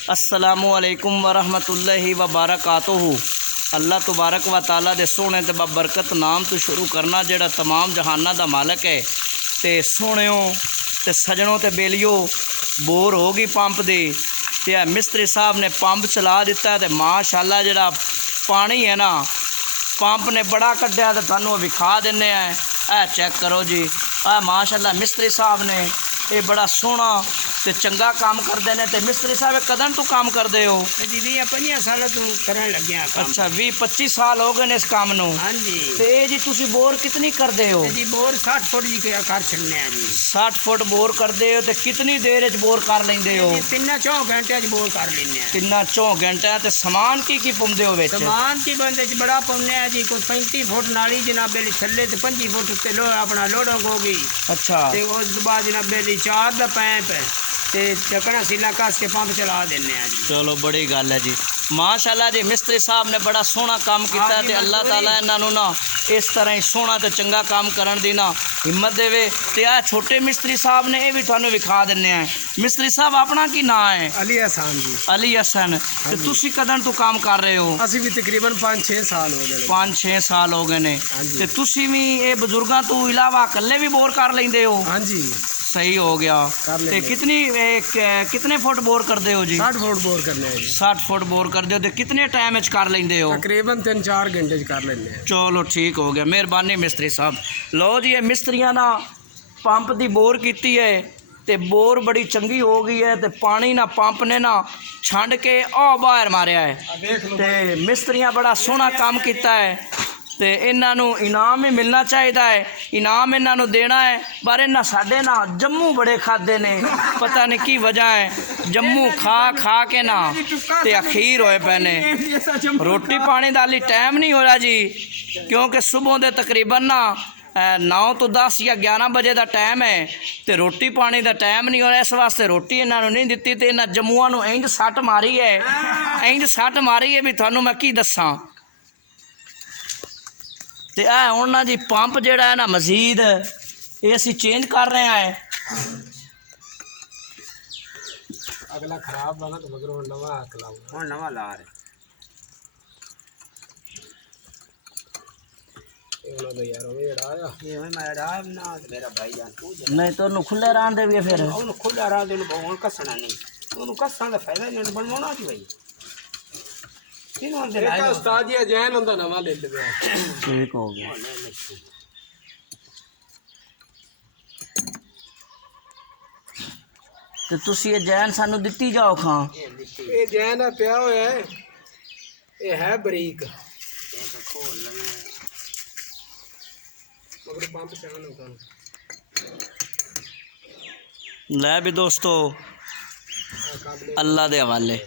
अस्सलामु अलैकुम वरहमतुल्लाहि वबरकातुहू। अल्लाह तबारक व तआला दे सोहणे ते बरकत नाम तो शुरू करना जिहड़ा तमाम जहाना दा मालक है। ते सोहणिओ ते सजणों ते बेलियो बोर हो गई पंप दी ते मिस्त्री साहब ने पंप चला दिता ते माशाअल्लाह जिहड़ा पानी है ना पंप ने बड़ा कढ़िया ते तुहानूं विखा दिन्ने आ। चेक करो जी, माशाअल्लाह मिस्त्री साहब ने ये बड़ा सोहना ते चंगा काम करते हैं। तो मिस्त्री साहब कदम तो काम करते हो जी 20-25 साल तो करन लगे हैं काम। अच्छा 20-25 साल हो गए इस काम नूं। हाँ जी। तो ये जी तुसी बोर कितनी करते हो? जी बोर 60 फुट जी कर छड़ने हैं जी। 60 फुट बोर करते हो तो कितनी देर बोर कर लेंदे हो? 3-4 घंटे बोर कर लेने हैं। 3-4 घंटे। तो समान की पाउंदे हो विच? समान की बंदे बड़ा पाउने हैं जी। कोई 35 फुट नाली जनाब बेली थल्ले ते 25 फुट उत्ते लो अपना लोडों होगी। अच्छा ते उस बाद जनाब बेली 4 दा पैप ते चकना सीला कस के पंप चला देने हैं जी। चलो बड़ी गल है जी, माशाअल्लाह जी। मिस्त्री साहब ने बड़ा सोहना काम किया ते अल्लाह ताला इन्हों ना इस तरह ही सोहना ते चंगा काम करन दी ना हिम्मत देवे। ते आ छोटे मिस्त्री साहब ने ये भी तुहानूं विखा दिन्ने हैं। मिस्त्री साहब अपना की नाम है? अली हसन जी। अली हसन। ते तुसी कदन तो काम कर रहे हो? असी भी तकरीबन 5-6 साल हो गए। 5-6 साल हो गए ने। ते तुसी भी ये बुजुर्गों तो इलावा कल्ले भी बोर कर लेंदे हो? हाँ जी सही हो गया। ते कितने फुट बोर करते हो जी? 60 फुट बोर करने हैं जी। 60 फुट बोर करते हो तो कितने टाइम कर लेंदे हो? तकरीबन 3-4 घंटे कर लेंगे। चलो ठीक हो गया, मेहरबानी मिस्त्री साहब। लो जी ये मिस्त्रियां ना पंप की बोर की है ते बोर बड़ी चंगी हो गई है। ते पानी ना पंप ने ना छंड के बाहर मारिया है। ते मिस्त्रियां बड़ा सोहना काम किया है ते इन्हों इनाम भी मिलना चाहिए है। इनाम इन्हों देना है पर इन्हें साढ़े ना जम्मू बड़े खादे ने, पता नहीं की वजह है। जम्मू खा खा के ना ते अखीर होए पे ने। रोटी पानी का हाली टाइम नहीं हो रहा जी, क्योंकि सुबह के तकरीबन ना 9 तो 10 या 11 बजे का टाइम है तो रोटी पानी का टाइम नहीं हो रहा। इस वास्ते रोटी इन्होंने नहीं दी तो इन्हें जम्मुआ इंज सट मारी है, इंज सट मारी है भी थानू मैं की दसा। तो हुण ना जी पंप जिहड़ा है ना मजीद ये असी चेंज कर रहे हैं। अगला खराब बना तो मगर हुण नवा ला रहे। नहीं तो खुले रहन दे फिर खुला रहा दे कसना नहीं कसण का फायदा नहीं बनवाना जी भाई। ठीक हो गया। तो तुसी ये जैन सानू दिती जाओ खां। ये जैन पिया होया है, ये है बरीक मगर पंप चान होगा। ले भी दोस्तों अल्लाह दे हवाले।